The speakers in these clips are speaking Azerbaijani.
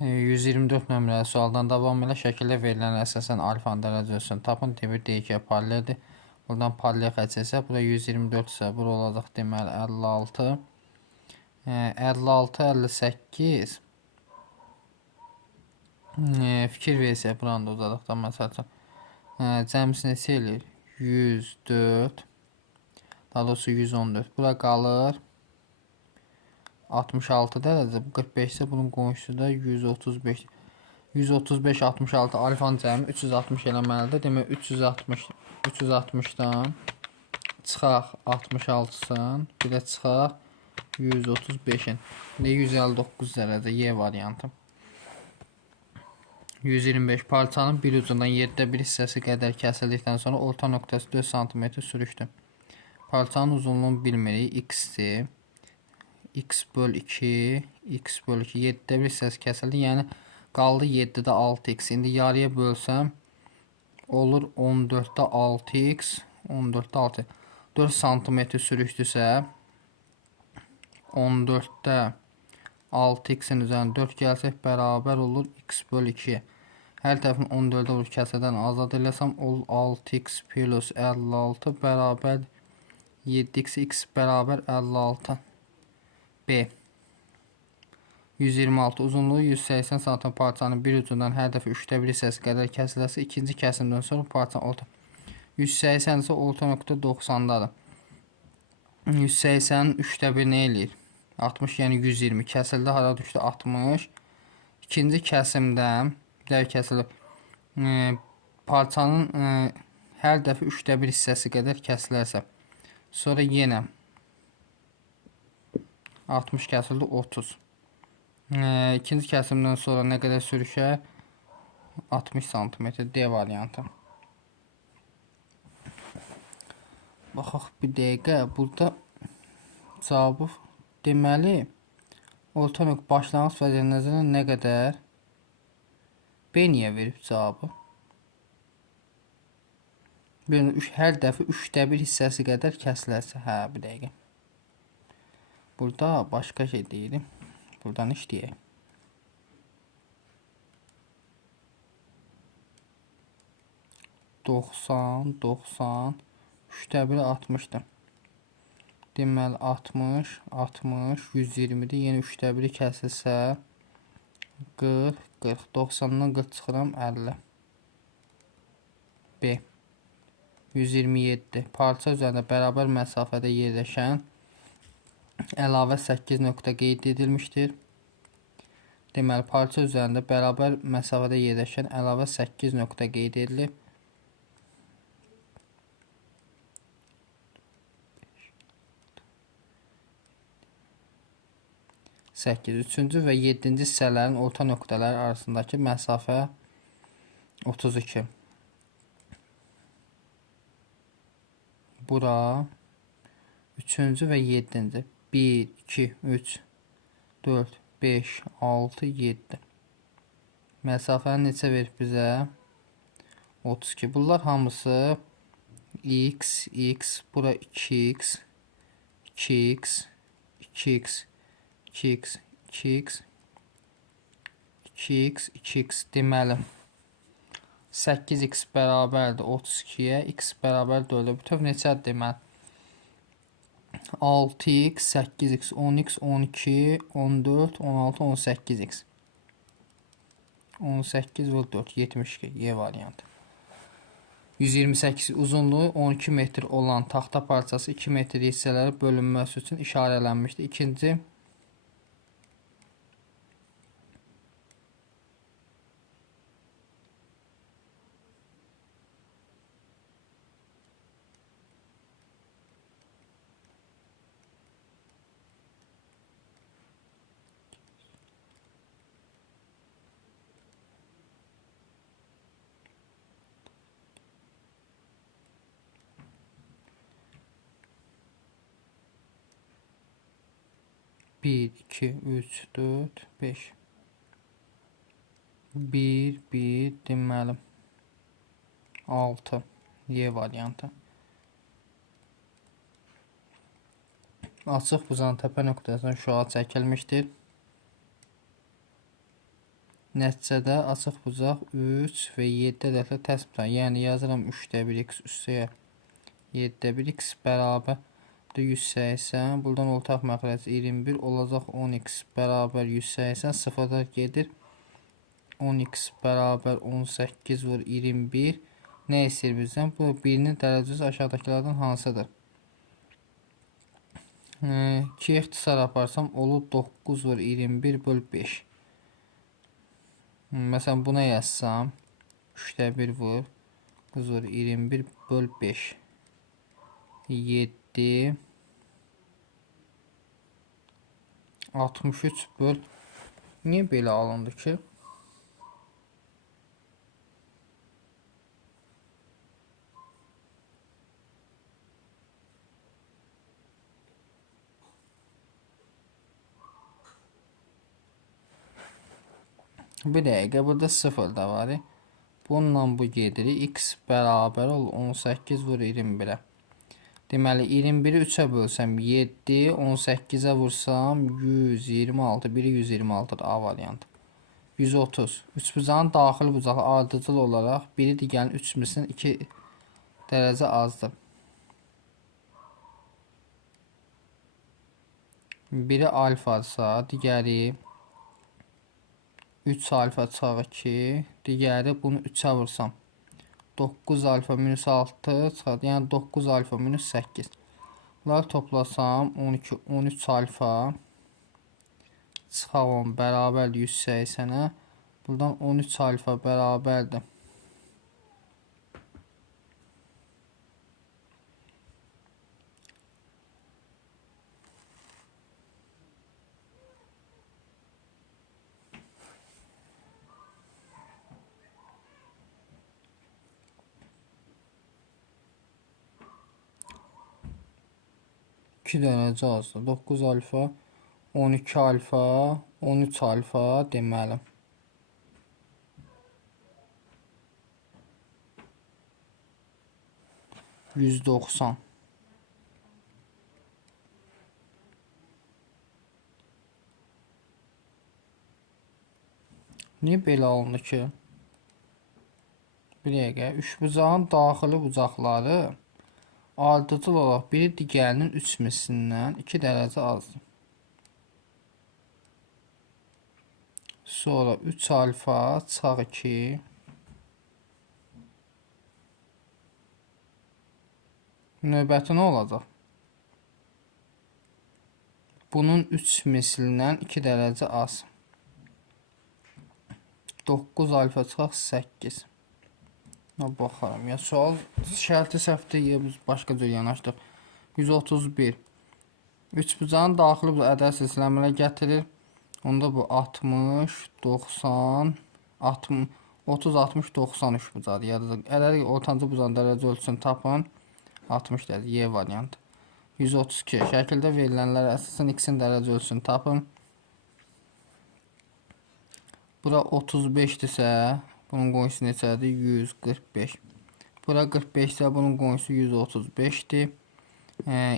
124 nömrəli sualdan davam elə şəkildə verilən əsasən alfanın dərəcəsini tapın. Demir deyək ki, pallidir. Buradan palliyə xətt bura 124 isə bura olacaq deməli 56. 56, 58. Fikir versiya buranı da uzadıq da məsəl üçün. Cəmsi neçə eləyir? 104. Daha doğrusu 114. Bura qalır 66 dərəcə. Bu 45 isə bunun qonşusu da 135. 135, 66 alfanın cəmi 360 eləməlidir. Demək 360-dan çıxaq 66-sın. Bir də çıxaq 135-in. 159 dərəcə Y variantı. 125 parçanın bir ucundan 7də 1 hissəsi qədər kəsildikdən sonra orta nöqtəsi 4 cm sürüşdü. Parçanın uzunluğunu bilmirik. X-dir. X böl 2, X böl 2, 7də 1 hissəsi kəsildi. Yəni qaldı 7-də 6x. İndi yarıya bölsəm olur 14-də 6x, 14-də 6. 4 cm sürüşdüsə 14-də 6x-in üzərində 4 gəlsək bərabər olur x böl 2. Hər tərəfin 14-də vurub kəsədən azad eləsəm olur 6x plus 56 bərabər 7x, x bərabər 56. B. 126 uzunluğu 180 cm parçanın bir ucundan hər dəfə 3də 1 hissəsi qədər kəsiləsə ikinci kəsimdən sonra parçanın orta 180 isə orta nöqtə 90-dadır. 180-in 3də 1 nə eləyir? 60, yəni 120 kəsildi. Hara düşdü? 60. İkinci kəsimdə bir kəsildi. Parçanın hər dəfə 3də 1 hissəsi qədər kəsilərsə sonra yenə 60 kəsildi 30. İkinci kəsimdən sonra nə qədər sürüşər? 60 cm. D variantı. Baxaq bir dəqiqə. Burada cavabı deməli orta nöqtə başlanğıc vəziyyətindən nə qədər? B niyə verib cavabı? Hər dəfə 3də 1 hissəsi qədər kəsilərsə. Hə, bir dəqiqə. Burada başqa şey deyilim. Buradan işləyək. Doxsan, 3də 1 60'dır. Deməli 60, 60, 120'dir. Yeni 3də 1 kəsilsə 40, 40, 90'dan 40 çıxıram 50. B. 127. Parça üzərində bərabər məsafədə yerləşən əlavə 8 nöqtə qeyd edilmişdir. Deməli parça üzərində bərabər məsafədə yerləşən əlavə 8 nöqtə qeyd edilib. 8. Üçüncü və 7-ci hissələrin orta nöqtələri arasındakı məsafə 32. Bura 3-cü və 7-ci 1, 2, 3, 4, 5, 6, 7. Məsafəni neçə verib bizə? 32. Bunlar hamısı x, x, bura 2x, 2x, 2x, 2x, 2x, 2x, 2x deməli 8x bərabərdir 32-yə, x bərabər 4-ə. Bütöv neçədir deməli? 6x, 8x, 10x, 12, 14, 16, 18x. 18 vur 4, 72. Y variantı. 128 uzunluğu 12 metr olan taxta parçası 2 metr hissələri bölünməsi üçün işarələnmişdir. İkinci bir, 2, 3, 4, 5. 1, 1 deməli 6. Y variantı. Açıq buzan təpə nöqtəsindən şüa çəkilmişdir. Nəticədə açıq bucaq 3 və 7 ədədlə təsbit. Yəni yazıram 3-də 1 x üstəyə 7-də 1 x bərabər 180. Buradan ortaq məxrəc 21 olacaq 10x bərabər 180. Sıfırlar gedir. 10x bərabər 18 vur 21. Nə istəyir bizdən? Bu birinin dərəcəsi aşağıdakilərdən hansıdır? 2 ixtisar aparsam olur 9 vur 21 böl 5. Məsələn buna yazsam 3-də 1 vur 9 vur 21 böl 5. 7 63 böl. Niyə belə alındı ki? Bir dəqiqə, burada 0 da var. Bununla bu gedir. X bərabər ol 18 vur 21-ə. Deməli 21-i 3-ə bölsəm 7, 18-ə vursam 126, biri 126-dır A variantı. 130. Üçbucağın daxili bucağı ardıcıl olaraq biri digərin 3 mislindən 2 dərəcə azdır. Biri alfadırsa, digəri 3 alfa çıxaq 2, digəri bunu 3-ə vursam 9 alfa minus 6 çıxar, yəni 9 alfa minus 8. Bunları toplasam 12, 13 alfa çıxaq 10 bərabərdir 180-ə. Buradan 13 alfa bərabərdir 2 dərəcə azdır. 9 alfa, 12 alfa, 13 alfa deməli. %90. Niyə belə alındı ki? Bir dəqiqə, üçbucağın daxili bucaqları ardıcıl olaraq biri digərinin 3 mislindən 2 dərəcə azdır. Sonra 3 alfa çıxaq 2. Növbəti nə olacaq? Bunun 3 mislindən 2 dərəcə az. 9 alfa çıxaq 8. Baxaram. Ya sual şərti səhvdir, biz başqa cür yanaşdıq. 131. Üçbucağın daxili bu ədəd silsiləmələ gətirir. Onda bu 60, 90, 60, 30, 60, 90 üçbucaqdır. Yadınızda. Ədəd ortancı bucağın dərəcə ölçüsünü tapın. 60 dərəcə Y variantı. 132. Şəkildə verilənlər əsasən x-in dərəcə ölçüsünü tapın. Bura 35-dirsə, bunun qonşusu neçədir? 145. Bura 45-də bunun qonşusu 135-dir.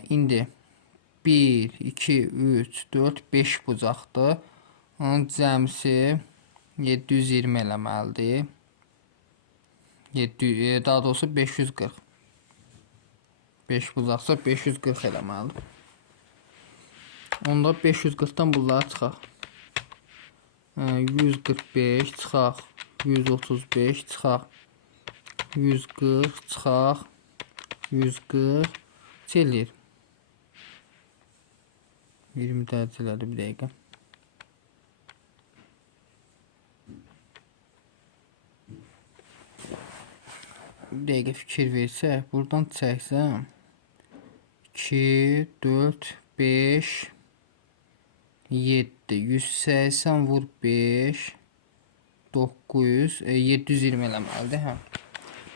İndi 1, 2, 3, 4, 5 bucaqdır. Onun cəmsi 720 eləməlidir. Daha doğrusu 540. 5 bucaqsa 540 eləməlidir. Onda 540-dan bunları çıxaq. 145 çıxaq. 135 çıxaq. 140 çıxaq. 140 çelir. 20 dərəcələri bir dəqiqə. Bir dəqiqə fikir versək, buradan çəksəm 2, 4, 5, 7, 180 vur 5, 900, 720 eləməlidir, hə.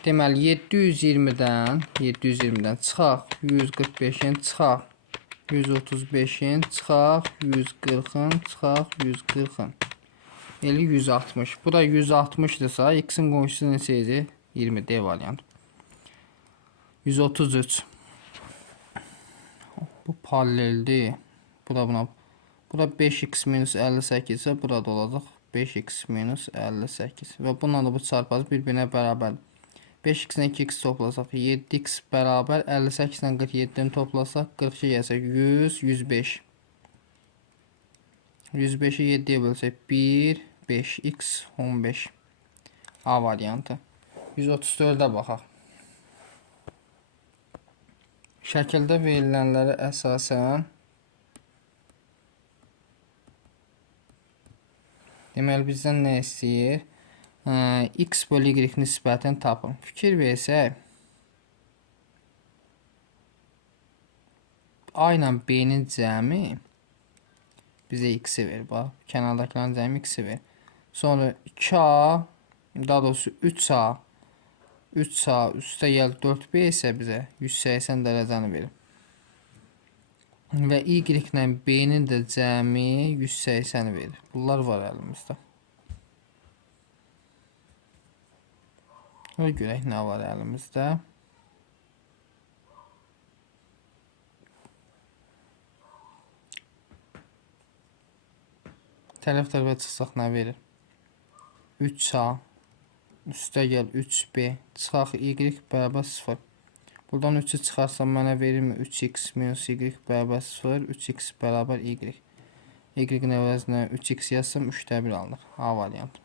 Deməli, 720-dən çıxaq, 145-in çıxaq, 135-in çıxaq, 140-ın çıxaq, 140-ın. Eli 160. Bu da 160-dırsa, x-in qonşusu neçə idi? 20 D variant. 133. Bu paraleldir. Bu da buna. Bu da 5x minus 58 ise burada olacaq 5x minus 58 və bununla da bu çarpazı bir-birinə bərabərdir. 5x-dən 2x toplasaq 7x bərabər 58-dən 47-dən toplasaq 42 gəlsək 100, 105. 105-i 7-yə bölsək 1, 5, x 15. A variantı. 134-ə baxaq. Şəkildə verilənlərə əsasən deməli bizdən nə istəyir? X bölü y nisbətini tapın. Fikir versək A ilə B-nin cəmi bizə x-i verir. Bax, kənardakilərin cəmi x-i verir. Sonra 2A, daha doğrusu 3A üstə gəl 4B isə bizə 180 dərəcəni verir. Və y ilə B-nin də cəmi 180 verir. Bunlar var əlimizdə. Və görək nə var əlimizdə. Tərəf-tərəfə çıxsaq nə verir? 3A üstə gəl 3B çıxaq y bərabər 0. Buradan 3-ü çıxarsam mənə verirmi? 3x minus y bərabər 0, 3x bərabər y. Y-in əvəzinə 3x yazsam 3-də 1 alınır. A variantı.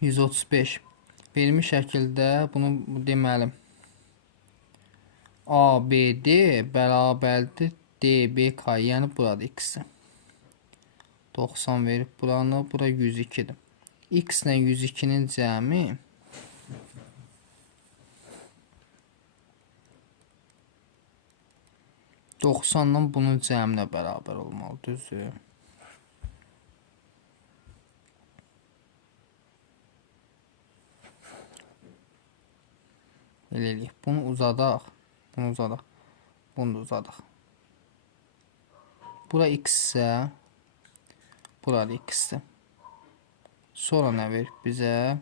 135. Verilmiş şəkildə bunu deməli ABD bərabərdir DBK, yəni burada x-dir. 90 verib buranı, bura 102-dir. X ilə 102-nin cəmi 90-dan bunun cəminə bərabər olmalı, düzdür? Eləyək. Bunu uzadaq. Bunu uzadaq. Bunu da uzadaq. Bura x isə burada x-dir. Sonra nə verir bizə?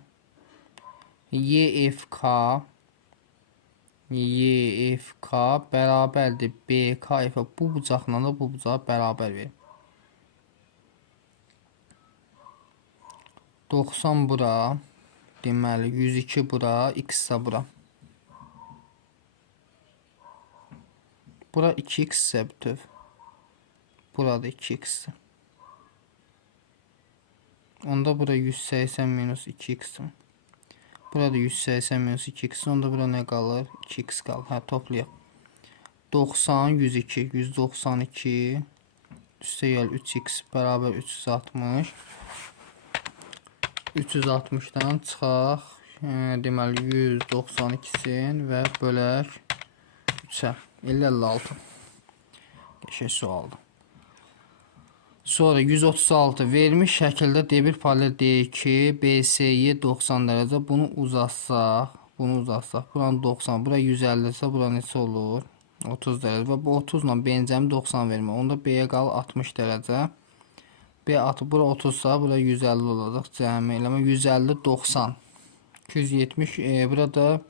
YFK bərabərdir BK və bu bucaqla da bu bucağa bərabər verir. 90 bura, deməli 102 bura, x də bura. Bura 2x isə bütöv. Burada 2x-dir. Onda bura 180 minus 2x-dir. Burada 180 minus 2x, onda bura nə qalır? 2x qalır. Hə, toplayaq. 90, 102, 192, üstə gəl 3x bərabər 360. 360-dan çıxaq. Deməli 192-sin və bölək 3-ə. 56. Qəşəng sualdır. Sonra 136 verilmiş şəkildə D1 paralel D2 BSY 90 dərəcə. Bunu uzatsaq, buranı 90, bura 150 isə bura neçə olur? 30 dərəcə və bu 30 ilə B-nin cəmi 90 vermir. Onda B-yə qalır 60 dərəcə. B atı bura 30 sa, bura 150 olacaq cəmi. Eləmə 150 90. 270 burada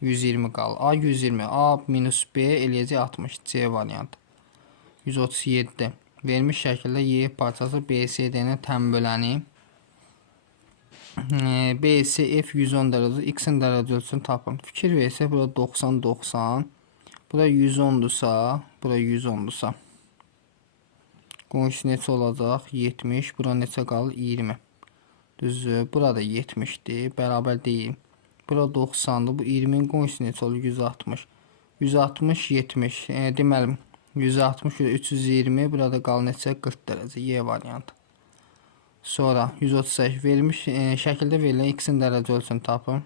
120 qalır. A 120, A minus B eləyəcək 60. C variantı. 137. Verilmiş şəkildə Y parçası BSD-nə təmbölənib. BSF 110 dərəcə, X-in dərəcə ölçüsünü tapın. Fikir versək, burada 90, 90. Bura 110-dursa, bura 110-dursa. Qonşu neçə olacaq? 70. Bura neçə qalır? 20. Düzdür. Burada 70-dir. Bərabər deyil. Bura 90-dır. Bu 20-nin qonşusu neçə olur? 160. 160, 70. Deməli, 160, 320. Burada qalır neçə? 40 dərəcə. Y variantı. Sonra 138. Verilmiş şəkildə verilən X-in dərəcə ölçüsünü tapın.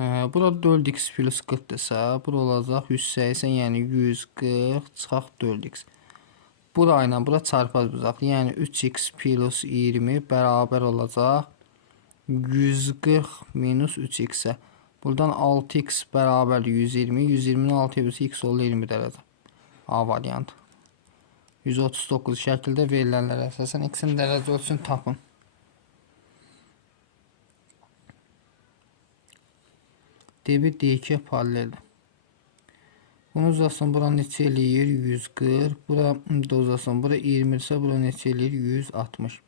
Burada 4x plus 40-dırsa, bura olacaq 180, yəni 140, çıxaq 4x. Bura ilə bura çarpaz bucaq, yəni 3x plus 20 bərabər olacaq 140 minus 3x-ə. Buradan 6x bərabər 120, 120-nin 6-ya bölsə x olur 20 dərəcə. A variantı. 139 şəkildə verilənlərə əsasən X-in dərəcə ölçüsünü tapın. D1 D2 paraleldir. Bunu uzasın, bura neçə eləyir? 140. Bura da uzasın, bura 20 isə bura neçə eləyir? 160.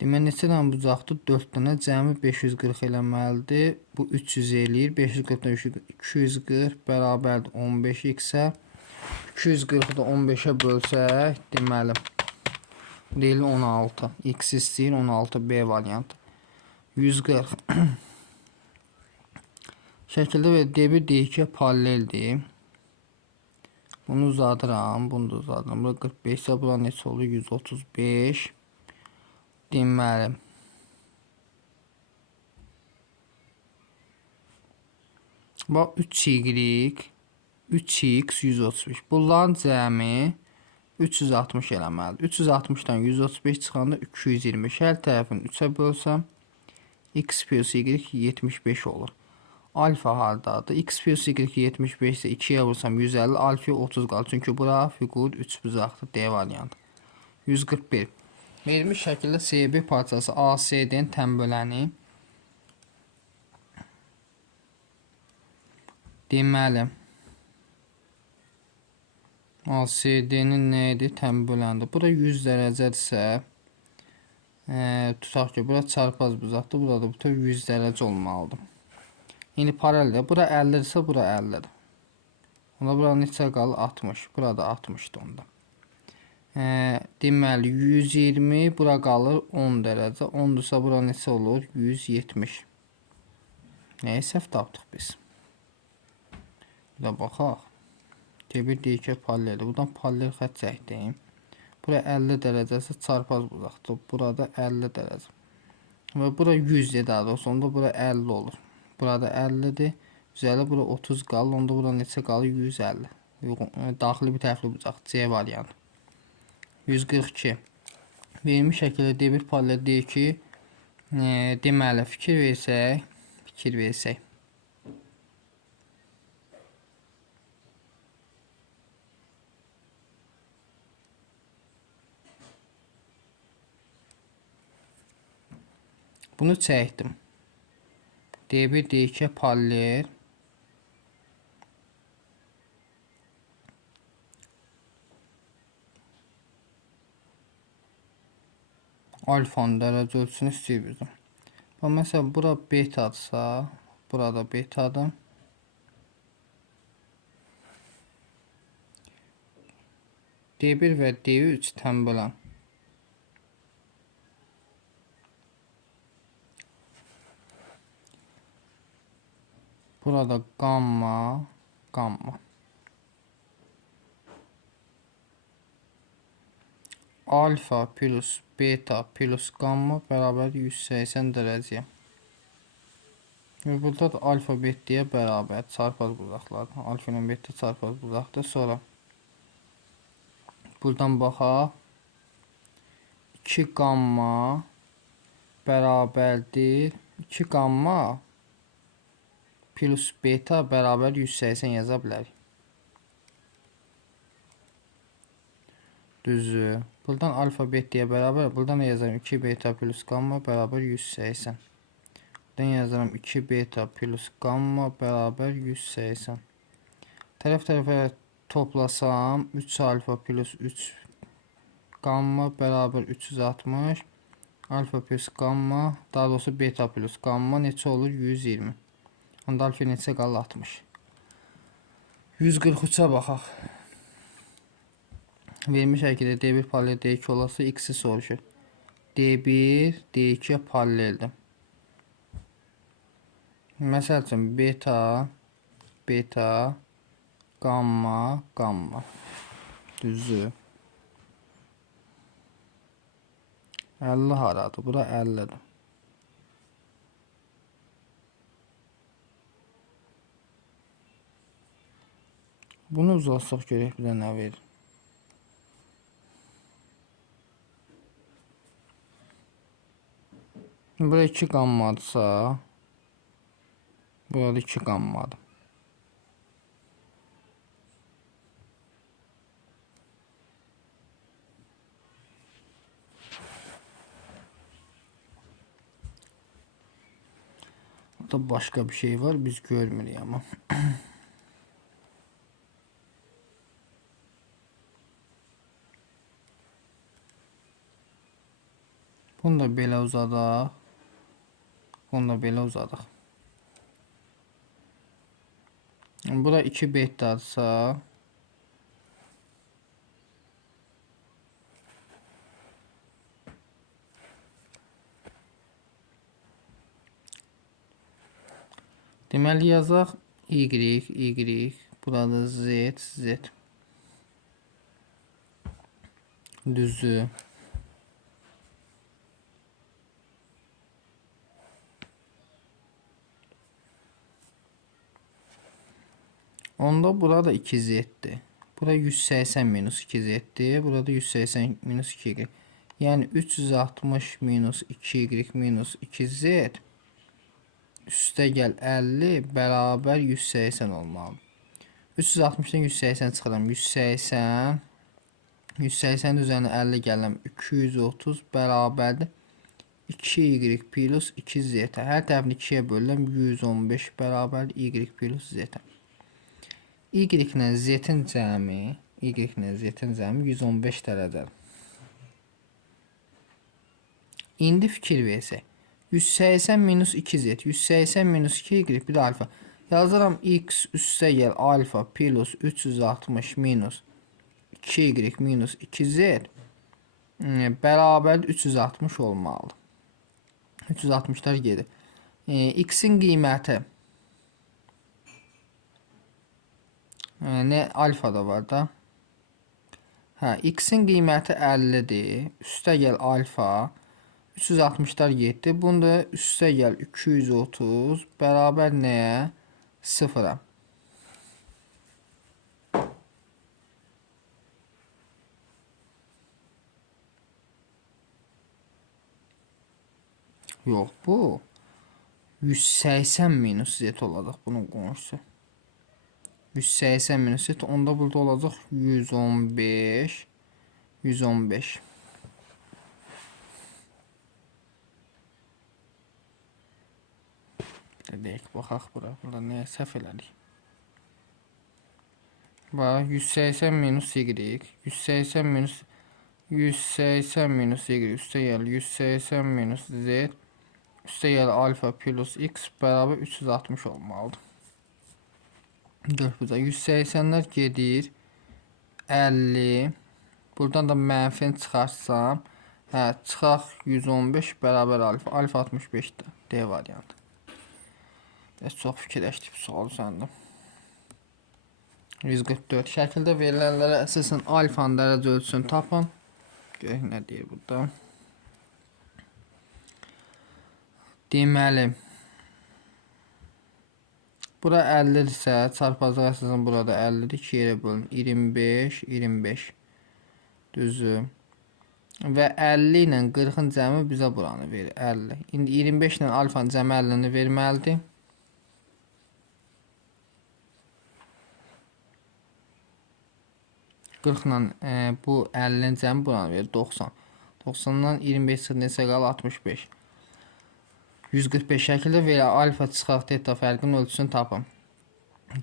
Demək, neçə dənə bucaqdır? 4 dənə, cəmi 540 eləməlidir. Bu 300 eləyir. 540-dan 240 bərabərdir 15x-ə. 240-ı da 15-ə bölsək, deməli, deyil 16. X istəyir 16, B variantı. 140. Şəkildə və D1, D2 paraleldir. Bunu uzadıram, bunu da uzadıram. Bura 45 isə bura neçə olur? 135. Deməli, bax 3y, 3x 135. Bunların cəmi 360 eləməlidir. 360-dan 135 çıxanda 225. Hər tərəfini 3-ə bölsəm, x plus y 75 olur. Alfa hardadır? X plus y 75 isə 2-yə vursam 150, alfa 30 qalır. Çünki bura fiqur 3 bucaqdır. D variantı. 141. Verilmiş şəkildə CB parçası ACD-nin tənböləni. Deməli, ACD-nin nə idi? Tənböləndir. Bura 100 dərəcədirsə, tutaq ki, bura çarpaz bucaqdır. Burada bu 100 dərəcə olmalıdır. Yəni paraleldir. Bura 50-dirsə, bura 50-dir. Onda bura neçə qalır? 60. Burada 60-dır onda. Deməli, 120 bura qalır 10 dərəcə. 10-dursa bura neçə olur? 170. Nəyə səhv tapdıq biz? Bir də baxaq. D1, D2 paraleldir. Buradan paralel xətt çəkdim. Bura 50 dərəcəsi çarpaz bucaqdır. Burada 50 dərəcə. Və bura 100-dir daha doğrusu. Onda bura 50 olur. Burada 50-dir. 150, bura 30 qalır. Onda bura neçə qalır? 150. Daxili bir tərəfli bucaq. C variantı. 142. Verilmiş şəkildə D1 paralel D2 deməli fikir versək. Bunu çəkdim. D1 D2 paralel. Alfanın dərəcə ölçüsünü istəyir bizdən. Məsələn, bura betadırsa, burada betadır. D1 və D3 tənbölən. Burada gamma, gamma. Alfa plus beta plus gamma bərabər 180 dərəcəyə. Burada da alfa beta'ya bərabər çarpaz bucaqlardır. Alfa ilə beta çarpaz bucaqdır. Sonra buradan baxaq. 2 gamma bərabərdir. 2 gamma plus beta bərabər 180 yaza bilərik. Düzdür. Buradan alfa beta'ya bərabər. Buradan da yazarım 2 beta plus gamma bərabər 180. Buradan yazarım 2 beta plus gamma bərabər 180. Tərəf-tərəfə toplasam 3 alfa plus 3 gamma bərabər 360. Alfa plus gamma, daha doğrusu beta plus gamma neçə olur? 120. Onda alfa neçə qalır? 60. 143-ə baxaq. Verilmiş şəkildə D1 paralel D2 olası x-i soruşur. D1 D2 paraleldir. Məsəl üçün beta, beta, gamma, gamma. Düzdür. 50 haradır? Bura 50'dir. Bunu uzatsaq görək bir də nə verir. Burada 2 gammadırsa, burada 2 gammadır. Burada başqa bir şey var, biz görmürük amma. Bunu da belə uzadaq. Bunu da belə uzadaq. Bura 2 betdadırsa, deməli yazaq y, burada z. Düzü. Onda burada 2z'dir. Bura 180 minus 2z'dir. Burada 180 minus 2y. Yəni 360 minus 2y minus 2z üstə gəl 50 bərabər 180 olmalı. 360-dan 180 çıxıram. 180 üzərinə 50 gələm. 230 bərabərdir 2y plus 2z. Hər tərəfini 2-yə bölürəm. 115 bərabər y plus z. Y ilə z-in cəmi 115 dərəcədir. İndi fikir versək. 180 minus 2z, 180 minus 2y bir də alfa. Yazıram x üstə gəl alfa plus 360 minus 2y minus 2z bərabər 360 olmalıdır. 360'lar gedir. X'in qiyməti ne alfa da var da. X'in qiyməti 50'dir. Üstə gəl alfa 360'lar getdi. Bunu da üstə gəl 230 bərabər nəyə? 0'a. Yox, bu 180 minus z olacaq bunun qonşusu. 180 minus z, onda burada olacaq 115. Deyək, baxaq bura. Burada nəyə səhv elədik? Bax, 180 minus y. 180 minus y üstə gəl 180 minus z üstə gəl alfa plus x bərabər 360 olmalıdır. Gör burada 180'lər gedir 50. Buradan da mənfini çıxarsam, çıxaq 115 bərabər alfa. Alfa 65'dir. D variantı. Çox fikirləşdik bu sual üzərində. 144. Şəkildə verilənlərə əsasən alfanın dərəcə ölçüsünü tapın. Görək nə deyir burada. Deməli, bura 50'dirsə, çarpazlıq əsasən burada 50'dir. 2 yerə bölün. 25. Düzü. Və 50 ilə 40'ın cəmi bizə buranı verir. 50. İndi 25 ilə alfanın cəmi 50'ni verməlidir. 40 ilə bu 50'nin cəmi buranı verir. 90. 90'dan 25 çıxır neçə qalır? 65. 145 şəkildə verir. Alfa çıxaq teta fərqinin ölçüsünü tapın.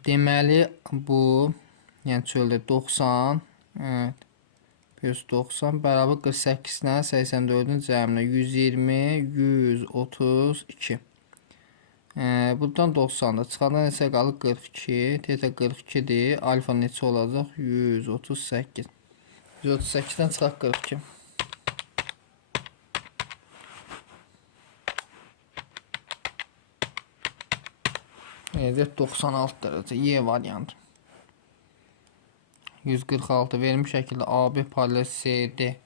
Deməli bu, yəni çöldə 90, evet, plus 90 bərabər 48 ilə 84'ün cəminə 120, 132. Buradan 90'da çıxanda neçə qalır? 42. Teta 42'dir. Alfa neçə olacaq? 138. 138'dən çıxaq 42. Evet, 96 dərəcə. Y variantı. 146 verilmiş şəkildə AB paralel CD,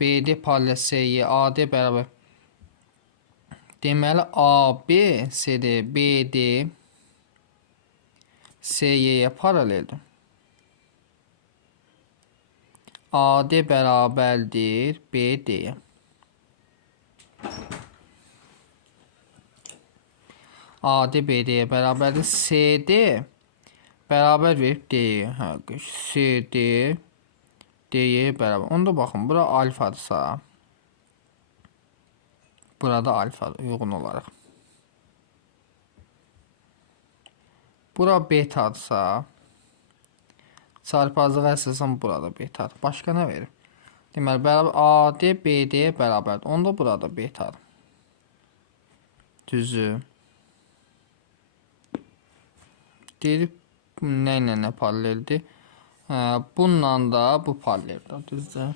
BD paralel CY, AD bərabər. Deməli AB, CD, BD CY'yə paraleldir. AD bərabərdir BD-yə. AD BD-yə bərabərdir. CD bərabər verib D-yə. CD D-yə bərabər. Onda baxın, bura alfadırsa, burada alfadır uyğun olaraq. Bura betadırsa, çarpazlığa əsasən burada betadır. Başqa nə verir? Deməli, bərabər AD BD-yə bərabərdir. Onda burada betadır. Düzü. Deyirik, nə ilə nə paraleldir? Bununla da bu paraleldir. Düzdür.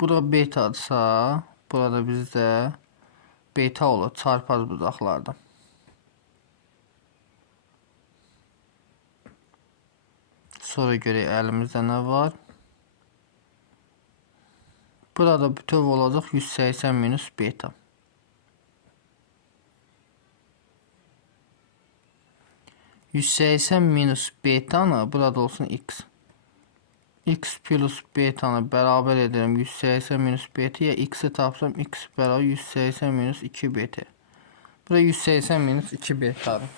Bura betadırsa, burada bizdə beta olur, çarpaz budaqlarda. Sonra görək əlimizdə nə var. Burada bütöv olacaq 180 minus beta. 180 minus beta'nı burada olsun x. X plus beta'nı bərabər edirəm 180 minus beta'ya. X'i tapsam x bərabər 180 minus 2 beta. Burada 180 minus 2 beta'dır.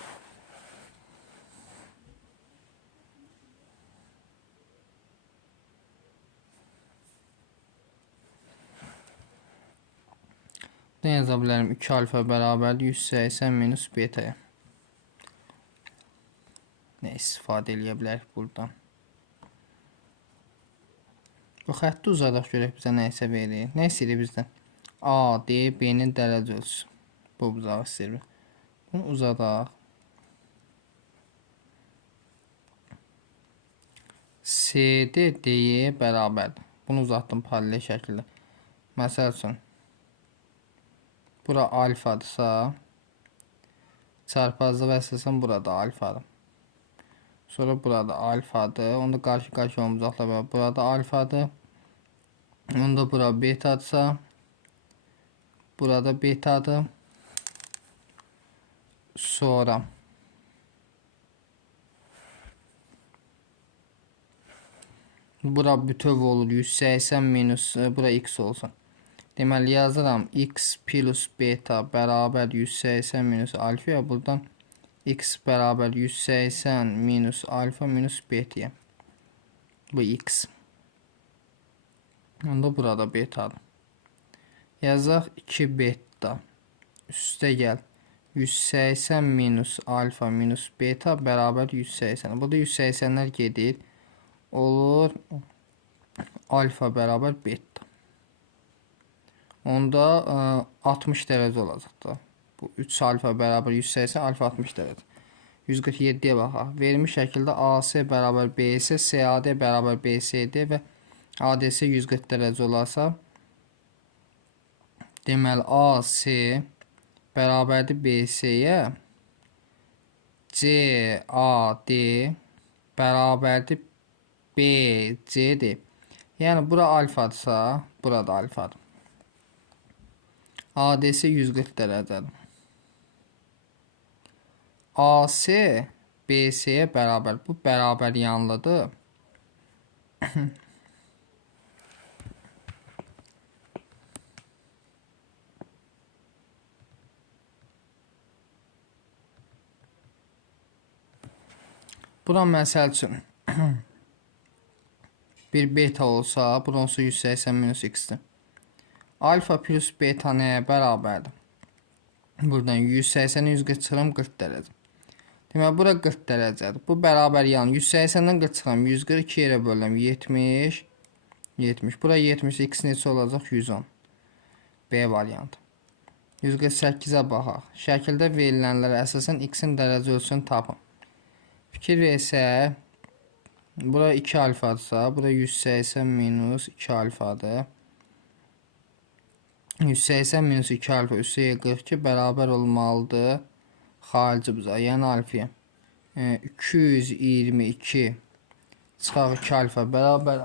Ne yaza bilərim? 2 alfa bərabərdir 180 minus beta'ya. Ne istifadə eləyə bilərik buradan? Bu xətti uzadaq görək bizə nə isə verir. Nə istəyir bizdən? A, D, B-nin dərəcə ölçüsü. Bu buzağı istəyir. Bunu uzadaq. CD, D-yə bərabərdir. Bunu uzatdım paralel şəkildə. Məsəl üçün, bura alfadırsa, çarpazlıq əsasən burada alfadır. Sonra burada alfadır. Onda qarşı olmayacaqlar və burada alfadır. Onda bura betadırsa, burada betadır. Sonra bura bütöv olur 180 minus bura x olsun. Deməli yazıram x plus beta bərabər 180 minus alfaya. Buradan x bərabər 180 minus alfa minus beta'ya. Bu x. Onda burada betadır. Yazaq 2 beta. Üstə gəl. 180 minus alfa minus beta bərabər 180. Burada 180'lər gedir. Olur alfa bərabər beta. Onda 60 dərəcə olacaq da. Bu 3 alfa bərabər 180, alfa 60 dərəcə. 147'yə baxaq. Verilmiş şəkildə AC bərabər BC, CAD bərabər BCD və ADC 140 dərəcə olarsa, deməli AC bərabərdir BC-yə, CAD bərabərdir BCD. Yəni bura alfadırsa, burada alfadır. ADC 140 dərəcədir. AC BC-yə bərabər. Bu bərabər yanlıdır. Bura məsəl üçün bir beta olsa, buransı 180 minus x-dir. Alfa plus beta nəyə bərabərdir? Buradan 180'i 140 çıxıram 40 dərəcə. Deməli, bura 40 dərəcədir. Bu bərabər yan 180'dən 40 çıxıram 142 yerə bölürəm 70. 70. Bura 70. X neçə olacaq? 110. B variantı. 148'ə baxaq. Şəkildə verilənlərə əsasən x-in dərəcə ölçüsünü tapın. Fikir versək, bura 2 alfadırsa, bura 180 minus 2 alfadır. 180 minus 2 alfa üstə 42 bərabər olmalıdır xarici buzağa, yəni alfaya. 222 çıxaq 2 alfa bərabər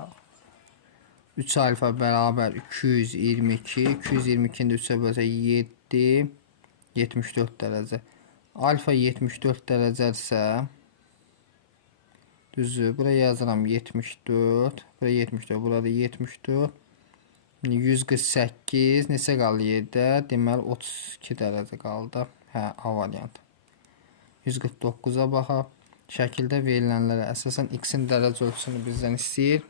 3 alfa bərabər 222. 222'ni də 3'ə bölsək 7, 74 dərəcə. Alfa 74 dərəcədirsə, düzdür, buraya yazıram 74, buraya 74, burada 74. 148 neçə qaldı yerdə? Deməli 32 dərəcə qaldı. Hə, A variantı. 149'a baxaq. Şəkildə verilənlərə əsasən x-in dərəcə ölçüsünü bizdən istəyir.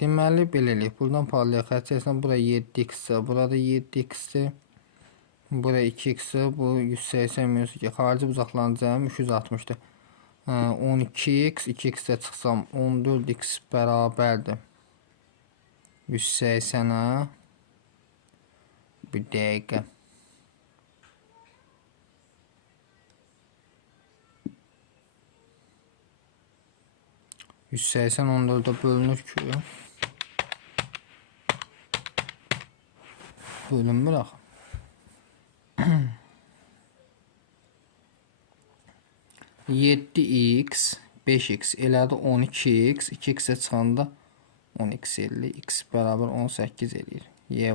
Deməli belə eləyək. Buradan paralel xətt çəksən, bura 7x-dir, burada 7x-dir. Buraya 2x, bu 180 minus 2. Xarici bucaqlanacağım 360'dır. 12x, 2x-də çıxsam 14x bərabərdir 180-ə. Bir dəqiqə. 180 14'ə bölünür ki. Bölünmür axı. 7x 5x elədi 12x 2x-ə çıxanda 10x eləyir. X bərabər 18 eləyir. Y